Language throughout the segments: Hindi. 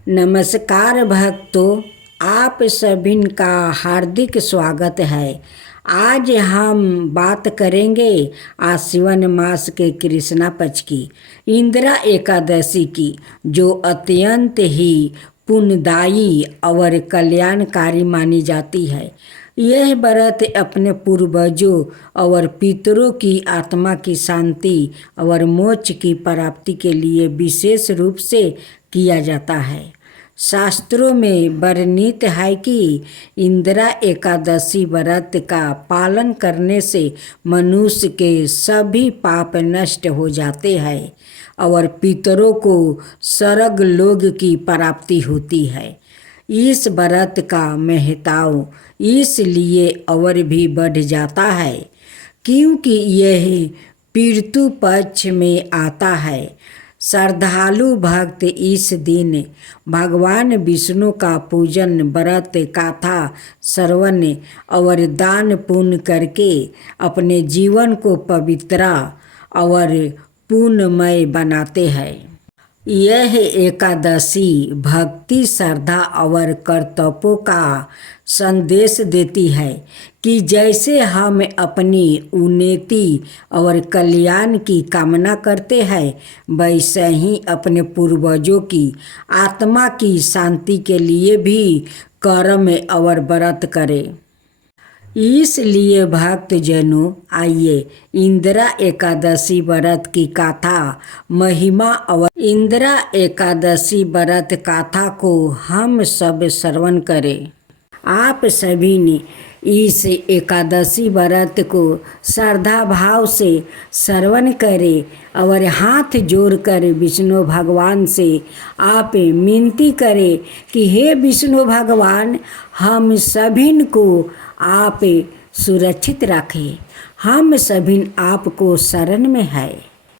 नमस्कार भक्तों, आप सभी का हार्दिक स्वागत है। आज हम बात करेंगे आश्विन मास के कृष्णा पक्ष की इंदिरा एकादशी की, जो अत्यंत ही पुण्यदायी और कल्याणकारी मानी जाती है। यह व्रत अपने पूर्वजों और पितरों की आत्मा की शांति और मोक्ष की प्राप्ति के लिए विशेष रूप से किया जाता है। शास्त्रों में वर्णित है कि इंदिरा एकादशी व्रत का पालन करने से मनुष्य के सभी पाप नष्ट हो जाते हैं और पितरों को स्वर्ग लोक की प्राप्ति होती है। इस व्रत का महत्व इसलिए और भी बढ़ जाता है क्योंकि यह पितृ पक्ष में आता है। श्रद्धालु भक्त इस दिन भगवान विष्णु का पूजन, व्रत, कथा श्रवण और दान पुण्य करके अपने जीवन को पवित्र और पुण्यमय बनाते हैं। यह एकादशी भक्ति, श्रद्धा और कर्तव्यों का संदेश देती है कि जैसे हम अपनी उन्नति और कल्याण की कामना करते हैं, वैसे ही अपने पूर्वजों की आत्मा की शांति के लिए भी कर्म और व्रत करें। इसलिए भक्तजनों, आइए इंदिरा एकादशी व्रत की कथा महिमा और इंदिरा एकादशी व्रत कथा को हम सब श्रवण करें। आप सभी ने इस एकादशी व्रत को श्रद्धा भाव से श्रवण करें और हाथ जोड़कर विष्णु भगवान से आप विनती करें कि हे विष्णु भगवान, हम सभी को आप सुरक्षित रखें। हम सभी आपको शरण में है।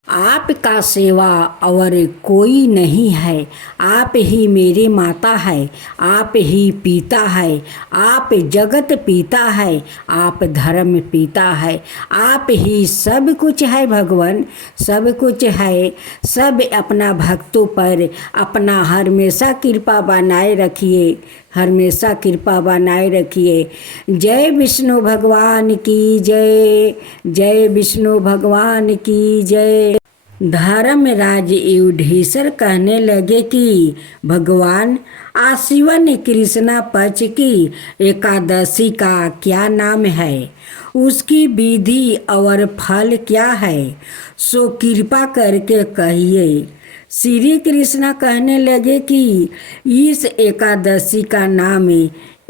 आपका सेवा और कोई नहीं है। आप ही मेरे माता है, आप ही पिता है, आप जगत पिता है, आप धर्म पिता है, आप ही सब कुछ है। भगवान सब कुछ है। सब अपना भक्तों पर अपना हमेशा कृपा बनाए रखिए, हमेशा कृपा बनाए रखिए। जय विष्णु भगवान की जय, जय विष्णु भगवान की जय। धर्मराज युधिष्ठिर कहने लगे कि भगवान, आश्विन कृष्णा पक्ष की एकादशी का क्या नाम है, उसकी विधि और फल क्या है, सो कृपा करके कहिए। श्री कृष्ण कहने लगे कि इस एकादशी का नाम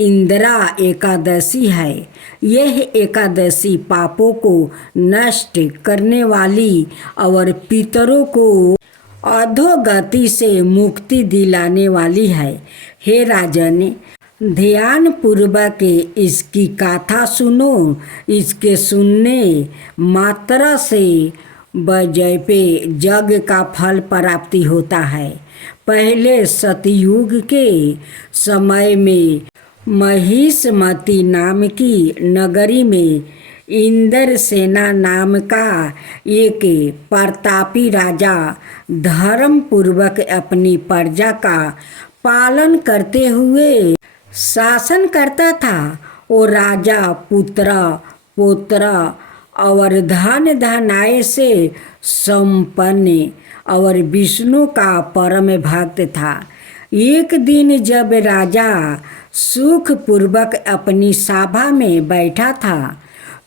इंदिरा एकादशी है। यह एकादशी पापों को नष्ट करने वाली और पितरों को अधोगति से मुक्ति दिलाने वाली है। हे राजन, ध्यान पूर्वक इसकी कथा सुनो। इसके सुनने मात्रा से बजय पे जग का फल प्राप्ति होता है। पहले सतयुग के समय में महिष्मती नाम की नगरी में इंद्रसेना नाम का एक प्रतापी राजा धर्म पूर्वक अपनी प्रजा का पालन करते हुए शासन करता था। वो राजा पुत्र पौत्र और धन धनाय से संपन्न और विष्णु का परम भक्त था। एक दिन जब राजा सुख पूर्वक अपनी सभा में बैठा था,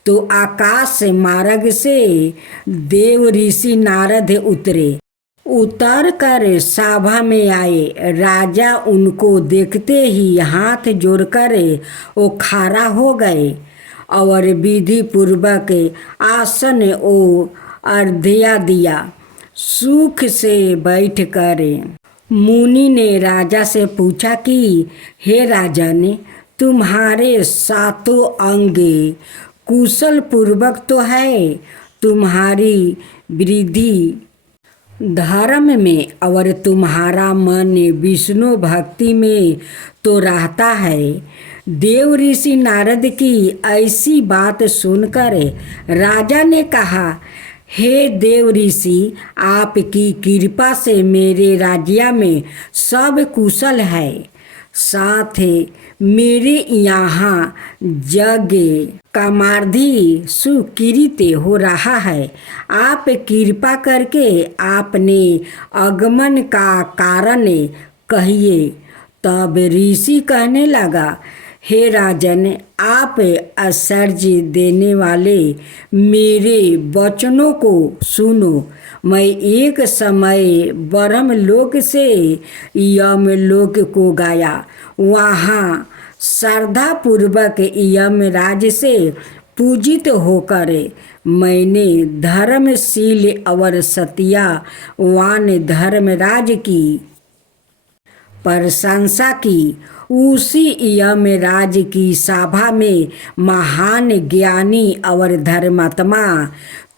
तो आकाश मार्ग से देव ऋषि नारद उतर कर सभा में आए। राजा उनको देखते ही हाथ जोड़कर वो खड़ा हो गए और विधि पूर्वक आसन ओ अर्घ्य दिया। सुख से बैठकर मुनि ने राजा से पूछा कि हे राजन, तुम्हारे सातों अंग कुशल पूर्वक तो है, तुम्हारी वृद्धि धर्म में और तुम्हारा मन विष्णु भक्ति में तो रहता है। देव ऋषि नारद की ऐसी बात सुनकर राजा ने कहा, हे देव ऋषि, आपकी कृपा से मेरे राज्य में सब कुशल है। साथ मेरे यहाँ यज्ञ कामार्धी सुकृत हो रहा है। आप कृपा करके आपने आगमन का कारण कहिए। तब ऋषि कहने लगा, हे राजन, आप आश्चर्य देने वाले मेरे वचनों को सुनो। मैं एक समय ब्रह्मलोक से यमलोक को गया। वहाँ श्रद्धापूर्वक यमराज से पूजित होकर मैंने धर्मशील और सत्यवान धर्मराज की प्रशंसा की। उसी यमराज की सभा में महान ज्ञानी और धर्मात्मा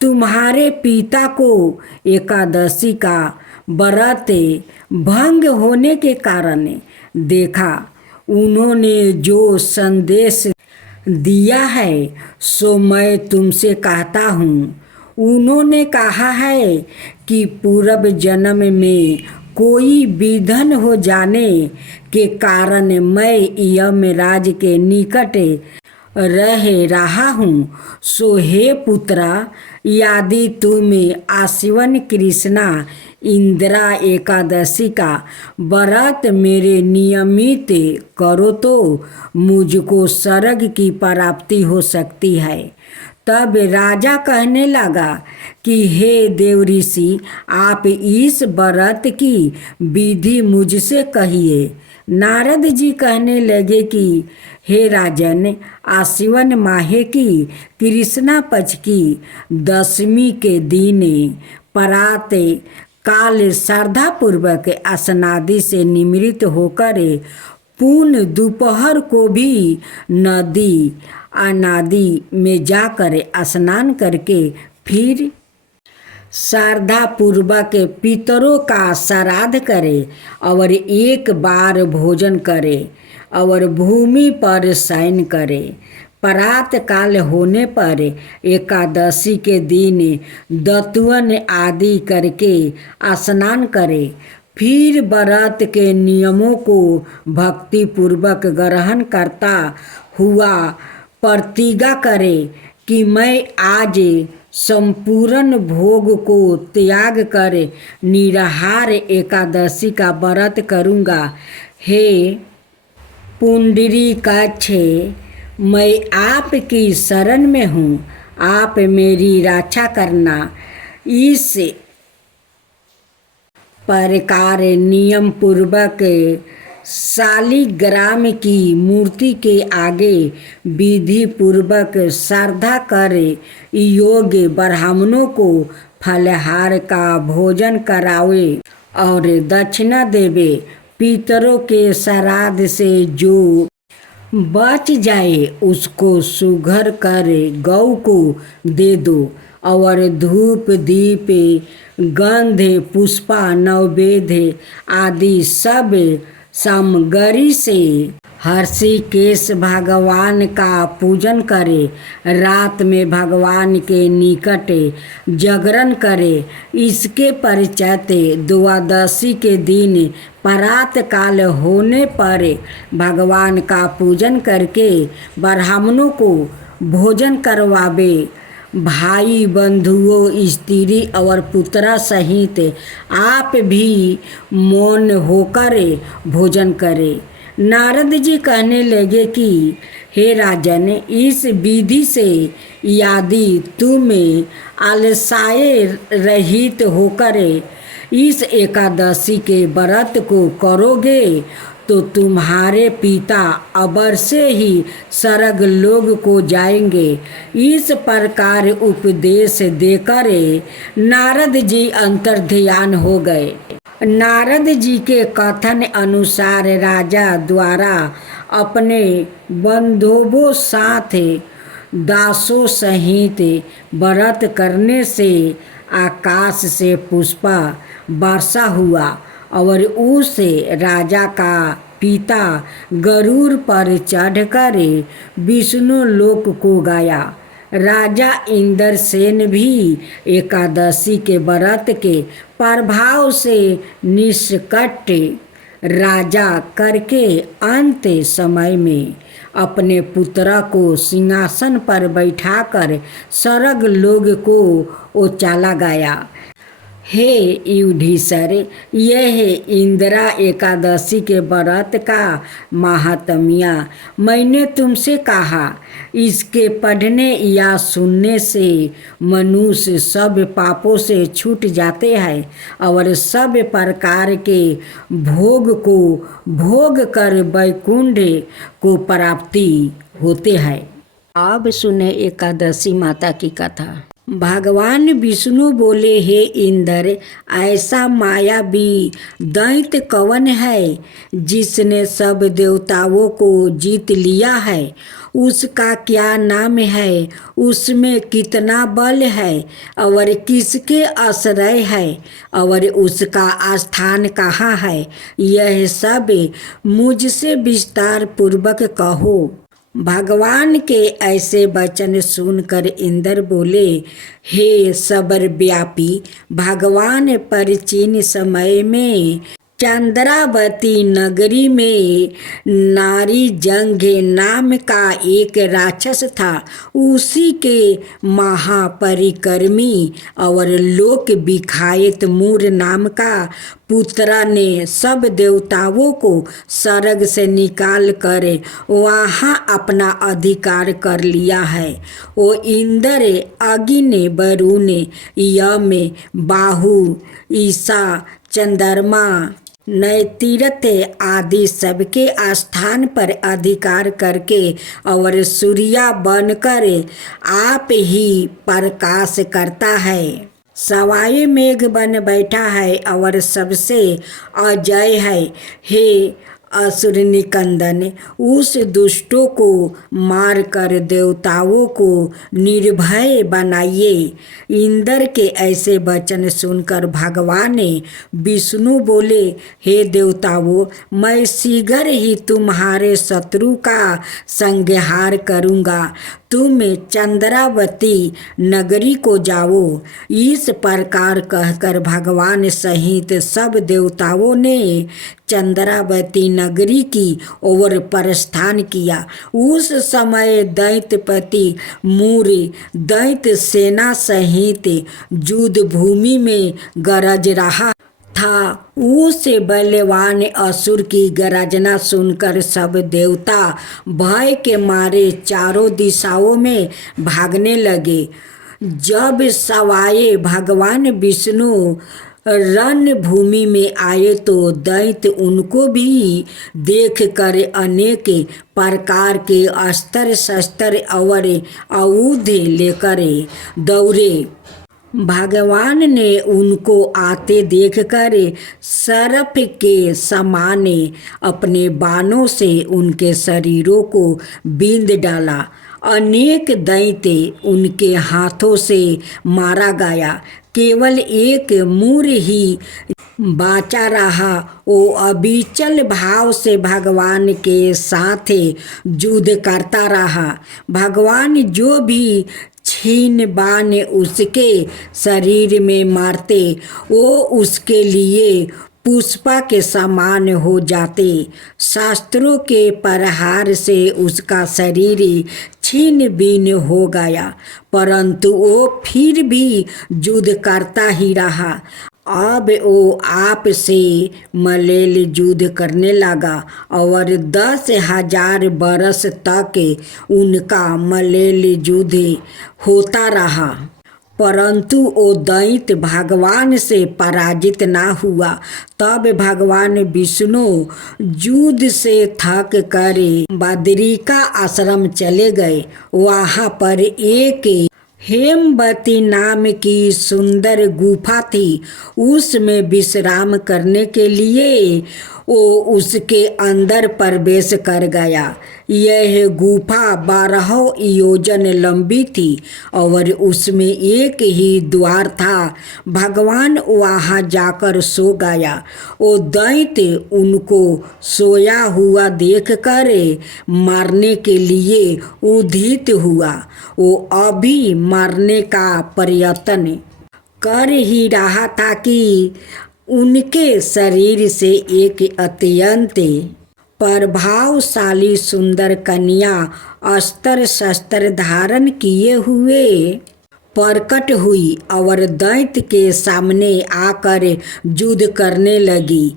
तुम्हारे पिता को एकादशी का व्रत भंग होने के कारण देखा। उन्होंने जो संदेश दिया है सो मैं तुमसे कहता हूँ। उन्होंने कहा है कि पूर्व जन्म में कोई विघ्न हो जाने के कारण मैं यमराज के निकट रह रहा हूँ। सो हे पुत्रा, यदि तुम आश्विन कृष्णा इंदिरा एकादशी का व्रत मेरे नियमित करो तो मुझको स्वर्ग की प्राप्ति हो सकती है। तब राजा कहने लगा कि हे देव ऋषि, आप इस व्रत की विधि मुझसे कहिए। नारद जी कहने लगे कि हे राजन, आश्विन माह की कृष्णा पक्ष की दशमी के दिन प्रात काल श्रद्धापूर्वक स्नादि से निमृत होकर पूर्ण दोपहर को भी नदी अनादि में जाकर स्नान करके फिर श्रद्धापूर्वक पितरों का श्राद्ध करे और एक बार भोजन करे और भूमि पर शयन करे। प्रात काल होने पर एकादशी के दिन दतुवन आदि करके स्नान करे। फिर व्रत के नियमों को भक्तिपूर्वक ग्रहण करता हुआ प्रतिज्ञा करे कि मैं आज संपूर्ण भोग को त्याग कर निराहार एकादशी का व्रत करूँगा। हे पुंडरीकाक्ष, मैं आपकी शरण में हूँ, आप मेरी रक्षा करना। इस प्रकार नियम पूर्वक शालिग्राम की मूर्ति के आगे विधि पूर्वक श्रद्धा कर योग्य ब्राह्मणों को फलहार का भोजन करावे और दक्षिणा देवे। पितरों के श्राद्ध से जो बच जाए उसको सुघर कर गौ को दे दो और धूप दीप गंध पुष्पा नैवेद्य आदि सब सामग्री से हर्षिकेश भगवान का पूजन करे। रात में भगवान के निकट जागरण करे। इसके पश्चात द्वादशी के दिन प्रात काल होने पर भगवान का पूजन करके ब्राह्मणों को भोजन करवावे। भाई बंधुओं, स्त्री और पुत्र सहित आप भी मौन होकर भोजन करें। नारद जी कहने लगे कि हे राजन, इस विधि से यदि तुम आलसाय रहित होकर इस एकादशी के व्रत को करोगे तो तुम्हारे पिता अवश्य ही स्वर्ग लोक को जाएंगे। इस प्रकार उपदेश देकर नारद जी अंतर्ध्यान हो गए। नारद जी के कथन अनुसार राजा द्वारा अपने बंधुओं साथ दासों सहित व्रत करने से आकाश से पुष्पा वर्षा हुआ और उस राजा का पिता गरुड़ पर चढ़कर विष्णु लोक को गया। राजा इंद्रसेन भी एकादशी के व्रत के प्रभाव से निष्कट राजा करके अंत समय में अपने पुत्र को सिंहासन पर बैठाकर स्वर्ग लोक को वो चला गया। हे युधिष्ठिर, यह है इंदिरा एकादशी के व्रत का महात्म्य। मैंने तुमसे कहा, इसके पढ़ने या सुनने से मनुष्य सब पापों से छूट जाते हैं और सब प्रकार के भोग को भोग कर वैकुंठ को प्राप्ति होते हैं। अब सुने एकादशी माता की कथा। भगवान विष्णु बोले, हे इंद्र, ऐसा मायावी दैत्य कौन है जिसने सब देवताओं को जीत लिया है? उसका क्या नाम है? उसमें कितना बल है और किसके आश्रय है और उसका स्थान कहाँ है? यह सब मुझसे विस्तार पूर्वक कहो। भगवान के ऐसे वचन सुनकर इंद्र बोले, हे सर्वव्यापी भगवान, प्राचीन समय में चंद्रावती नगरी में नारी जंघ नाम का एक राक्षस था। उसी के महापरिक्रमी और लोक विख्यात मूर नाम का पुत्र ने सब देवताओं को स्वर्ग से निकाल कर वहाँ अपना अधिकार कर लिया है। वो इंद्र, अग्नि, वरुण, यम, बाहु, ईशा, चंद्रमा, नैतिरत आदि सबके स्थान पर अधिकार करके और सूर्या बनकर आप ही प्रकाश करता है। सवाई मेघ बन बैठा है और सबसे अजय है। हे असुर निकंदन, उस दुष्टों को मारकर देवताओं को निर्भय बनाइए। इंद्र के ऐसे वचन सुनकर भगवान विष्णु बोले, हे देवताओं, मैं शीघ्र ही तुम्हारे शत्रु का संहार करूँगा। तुम चंद्रावती नगरी को जाओ। इस प्रकार कहकर भगवान सहित सब देवताओं ने चंद्रावती नगरी की ओर प्रस्थान किया। उस समय दैत्यपति मूर दैत्य सेना सहित युद्ध भूमि में गरज रहा था। उस बलवान असुर की गर्जना सुनकर सब देवता भय के मारे चारों दिशाओं में भागने लगे। जब सवाए भगवान विष्णु रणभूमि में आए तो दैत्य उनको भी देख कर अनेक प्रकार के अस्त्र शस्त्र और आयुध लेकर दौड़े। भगवान ने उनको आते देखकर सर्प के समान अपने बाणों से उनके शरीरों को बींध डाला। अनेक दैत्य उनके हाथों से मारा गया। केवल एक मूर ही बाचा रहा। वो अविचल भाव से भगवान के साथ युद्ध करता रहा। भगवान जो भी छीन बाण उसके शरीर में मारते, वो उसके लिए पुष्पा के समान हो जाते। शास्त्रों के प्रहार से उसका शरीर छीन बीन हो गया, परंतु वो फिर भी युद्ध करता ही रहा। अब वो आप से मल्ल युद्ध करने लगा और 10,000 बरस तक उनका मल्ल युद्ध होता रहा, परंतु वो दैत्य भगवान से पराजित ना हुआ। तब भगवान विष्णु युद्ध से थक कर बदरिका आश्रम चले गए। वहाँ पर एक हेमवती नाम की सुंदर गुफा थी। उसमें विश्राम करने के लिए वो उसके अंदर प्रवेश कर गया। यह गुफा 12 योजन लंबी थी और उसमें एक ही द्वार था। भगवान वहाँ जाकर सो गया। वो दैत्य उनको सोया हुआ देखकर मारने के लिए उद्यत हुआ। वो अभी मारने का प्रयत्न कर ही रहा था कि उनके शरीर से एक अत्यंत प्रभावशाली सुंदर कन्या अस्त्र शस्त्र धारण किए हुए प्रकट हुई और दैत्य के सामने आकर युद्ध करने लगी।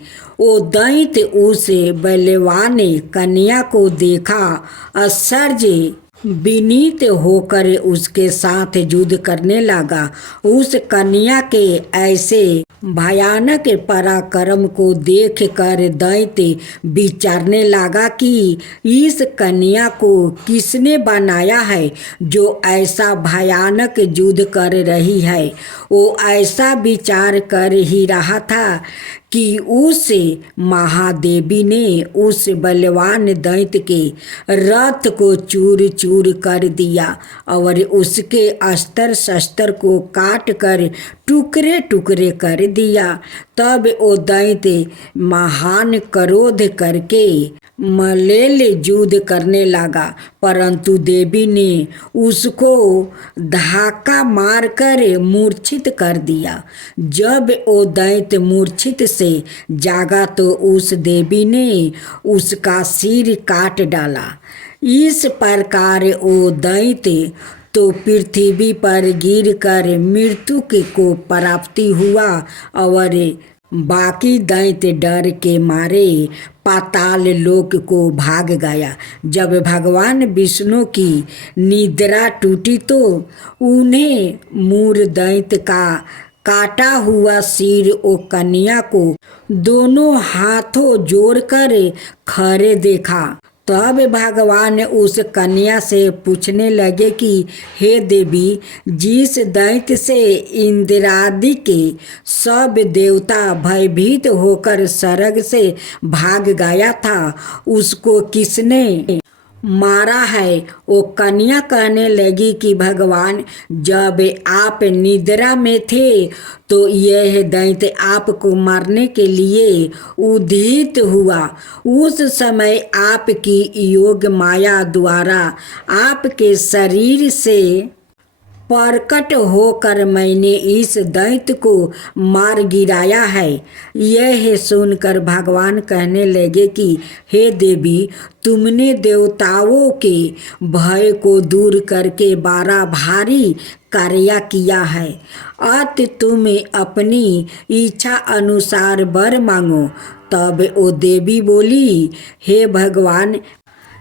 वो दैत्य उस बलवान कन्या को देखा, आश्चर्य विनीत होकर उसके साथ युद्ध करने लगा। उस कन्या के ऐसे भयानक पराक्रम को देखकर दैत्य विचारने लगा कि इस कन्या को किसने बनाया है जो ऐसा भयानक युद्ध कर रही है। वो ऐसा विचार कर ही रहा था कि उस महादेवी ने उस बलवान दैत्य के रथ को चूर चूर कर दिया और उसके अस्त्र शस्त्र को काट कर टुकड़े टुकड़े कर दिया। तब वो दैत्य महान क्रोध करके मल्ल युद्ध करने लगा, परंतु देवी ने उसको धक्का मारकर मूर्छित कर दिया। जब वो दैत्य मूर्छित से जागा तो उस देवी ने उसका सिर काट डाला। इस प्रकार वो दैत्य तो पृथ्वी पर गिरकर मृत्यु को प्राप्ति हुआ और बाकी दैत्य डर के मारे पाताल लोक को भाग गया। जब भगवान विष्णु की निद्रा टूटी तो उन्हें मूर दैत्य का काटा हुआ सिर ओ कन्या को दोनों हाथों जोड़कर खड़े देखा। तब भगवान उस कन्या से पूछने लगे कि हे देवी, जिस दैत्य से इंद्रादि के सब देवता भयभीत होकर स्वर्ग से भाग गया था, उसको किसने मारा है? वो कन्या कहने लगी कि भगवान, जब आप निद्रा में थे तो यह दैत्य आपको मारने के लिए उद्यत हुआ। उस समय आपकी योग माया द्वारा आपके शरीर से प्रकट होकर मैंने इस दैत्य को मार गिराया है। यह सुनकर भगवान कहने लगे कि हे देवी, तुमने देवताओं के भय को दूर करके बड़ा भारी कार्य किया है। अत तुम अपनी इच्छा अनुसार वर मांगो। तब वो देवी बोली, हे भगवान,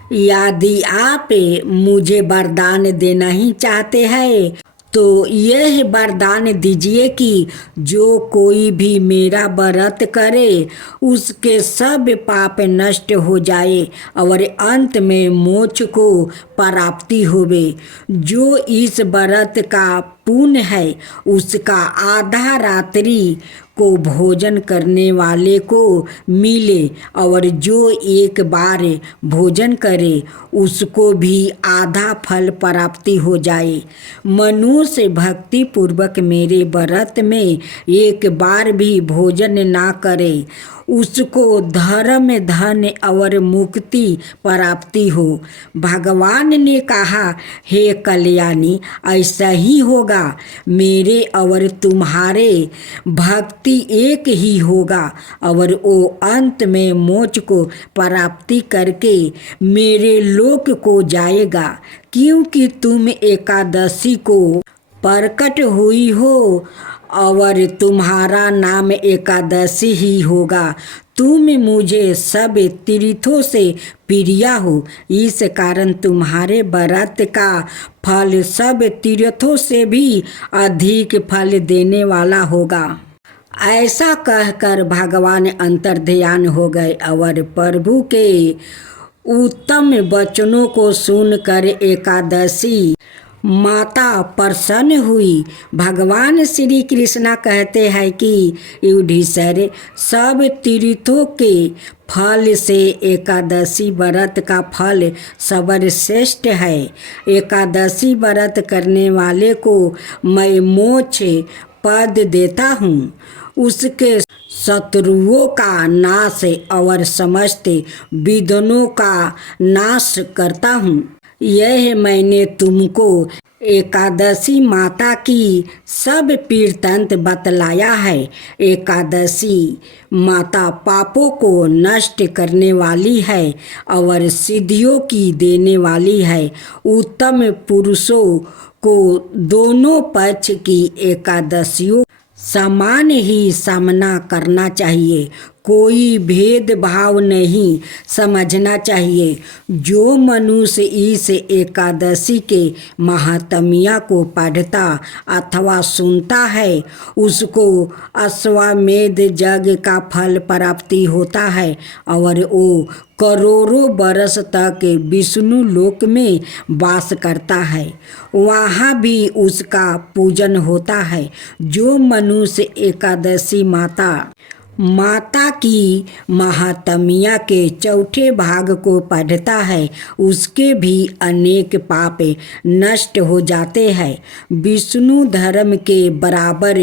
यदि आप मुझे वरदान देना ही चाहते हैं तो यह वरदान दीजिए कि जो कोई भी मेरा व्रत करे उसके सब पाप नष्ट हो जाए और अंत में मोक्ष को प्राप्ति होवे। जो इस व्रत का पुण्य है उसका आधा रात्रि को भोजन करने वाले को मिले और जो एक बार भोजन करे उसको भी आधा फल प्राप्ति हो जाए। मनुष्य भक्ति पूर्वक मेरे व्रत में एक बार भी भोजन ना करे उसको धर्म धन और मुक्ति प्राप्ति हो। भगवान ने कहा, हे कल्याणी, ऐसा ही होगा। मेरे और तुम्हारे भक्ति एक ही होगा और वो अंत में मोक्ष को प्राप्ति करके मेरे लोक को जाएगा, क्योंकि तुम एकादशी को प्रकट हुई हो और तुम्हारा नाम एकादशी ही होगा। तुम मुझे सब तीर्थों से प्रिय हो, इस कारण तुम्हारे व्रत का फल सब तीर्थों से भी अधिक फल देने वाला होगा। ऐसा कहकर भगवान अंतर्ध्यान हो गए और प्रभु के उत्तम वचनों को सुनकर एकादशी माता प्रसन्न हुई। भगवान श्री कृष्णा कहते हैं कि युधिष्ठिर, सब तीर्थों के फल से एकादशी व्रत का फल सर्वश्रेष्ठ है। एकादशी व्रत करने वाले को मैं मोक्ष पद देता हूँ, उसके शत्रुओं का नाश और समस्त विघ्नों का नाश करता हूँ। यह मैंने तुमको एकादशी माता की सब वृत्तांत बतलाया है। एकादशी माता पापों को नष्ट करने वाली है और सिद्धियों की देने वाली है। उत्तम पुरुषों को दोनों पक्ष की एकादशियों समान ही सामना करना चाहिए, कोई भेदभाव नहीं समझना चाहिए। जो मनुष्य इस एकादशी के महात्म्य को पढ़ता अथवा सुनता है, उसको अश्वमेध यज्ञ का फल प्राप्ति होता है और वो करोड़ों बरस तक विष्णु लोक में वास करता है, वहाँ भी उसका पूजन होता है। जो मनुष्य एकादशी माता की महात्म्य के चौथे भाग को पढ़ता है, उसके भी अनेक पाप नष्ट हो जाते हैं। विष्णु धर्म के बराबर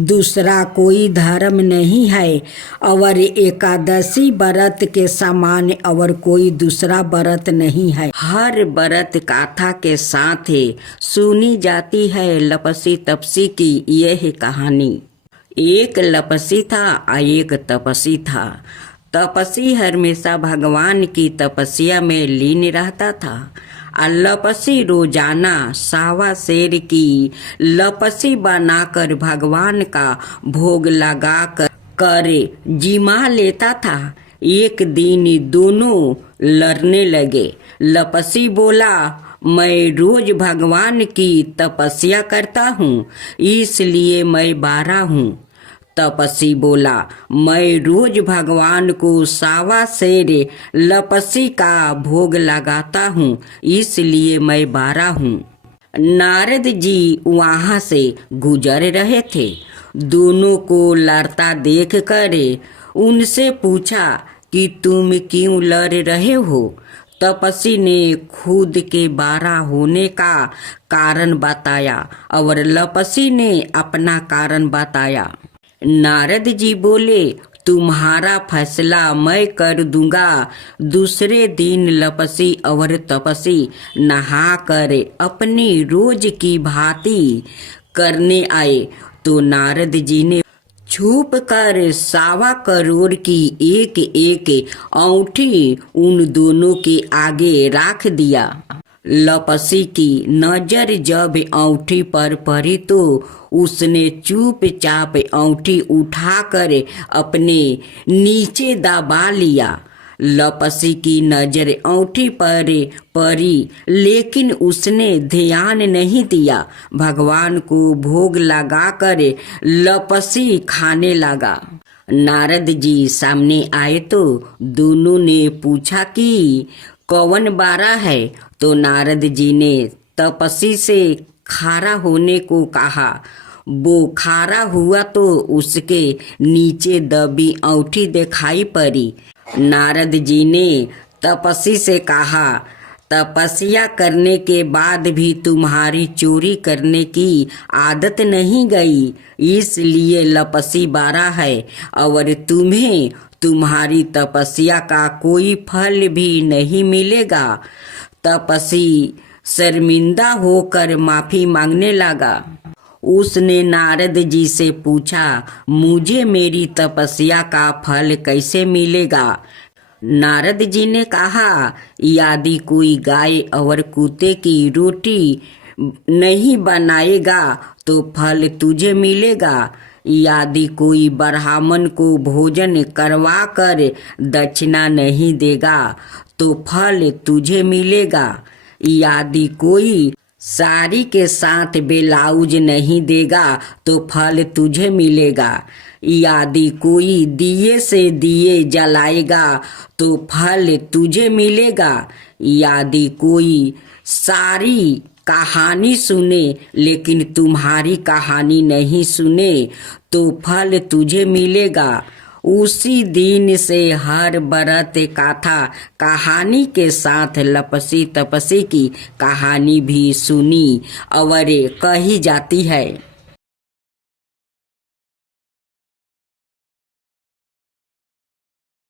दूसरा कोई धर्म नहीं है और एकादशी व्रत के समान और कोई दूसरा व्रत नहीं है। हर व्रत गाथा के साथ सुनी जाती है लपसी तपसी की यह कहानी। एक लपसी था और एक तपसी था। तपसी हमेशा भगवान की तपस्या में लीन रहता था और लपसी रोजाना सावा शेर की लपसी बनाकर भगवान का भोग लगा कर जिमा लेता था। एक दिन दोनों लड़ने लगे। लपसी बोला, मैं रोज भगवान की तपस्या करता हूँ, इसलिए मैं बारा हूँ। तपसी बोला, मैं रोज भगवान को सावा शेर लपसी का भोग लगाता हूँ, इसलिए मैं बारा हूँ। नारद जी वहाँ से गुजर रहे थे। दोनों को लड़ता देख कर उनसे पूछा कि तुम क्यों लड़ रहे हो? तपसी ने खुद के बारा होने का कारण बताया और लपसी ने अपना कारण बताया। नारद जी बोले, तुम्हारा फैसला मैं कर दूंगा। दूसरे दिन लपसी और तपसी नहा कर अपनी रोज की भांति करने आए तो नारद जी ने छुप कर 1.25 करोड़ की एक एक औंठी उन दोनों के आगे रख दिया। लपसी की नजर जब औंठी पर पड़ी तो उसने चुपचाप औंठी उठाकर अपने नीचे दबा लिया। लपसी की नजर औंठी पर पड़ी लेकिन उसने ध्यान नहीं दिया। भगवान को भोग लगाकर लपसी खाने लगा। नारद जी सामने आए तो दोनों ने पूछा कि कौन बारा है? तो नारद जी ने तपसी से खारा होने को कहा। वो खारा हुआ तो उसके नीचे दबी औंठी दिखाई पड़ी। नारद जी ने तपसी से कहा, तपस्या करने के बाद भी तुम्हारी चोरी करने की आदत नहीं गई, इसलिए लपसी बारा है और तुम्हें तुम्हारी तपस्या का कोई फल भी नहीं मिलेगा। तपसी शर्मिंदा होकर माफी मांगने लगा। उसने नारद जी से पूछा, मुझे मेरी तपस्या का फल कैसे मिलेगा? नारद जी ने कहा, यदि कोई गाय और कुत्ते की रोटी नहीं बनाएगा तो फल तुझे मिलेगा। यदि कोई ब्राह्मण को भोजन करवा कर दक्षिणा नहीं देगा तो फल तुझे मिलेगा। यदि कोई साड़ी के साथ ब्लाउज नहीं देगा तो फल तुझे मिलेगा। यदि कोई दिए से दिए जलाएगा तो फल तुझे मिलेगा। यदि कोई साड़ी कहानी सुने लेकिन तुम्हारी कहानी नहीं सुने तो फल तुझे मिलेगा उसी दिन से। हर बरत कथा कहानी के साथ लपसी तपसी की कहानी भी सुनी और कही जाती है।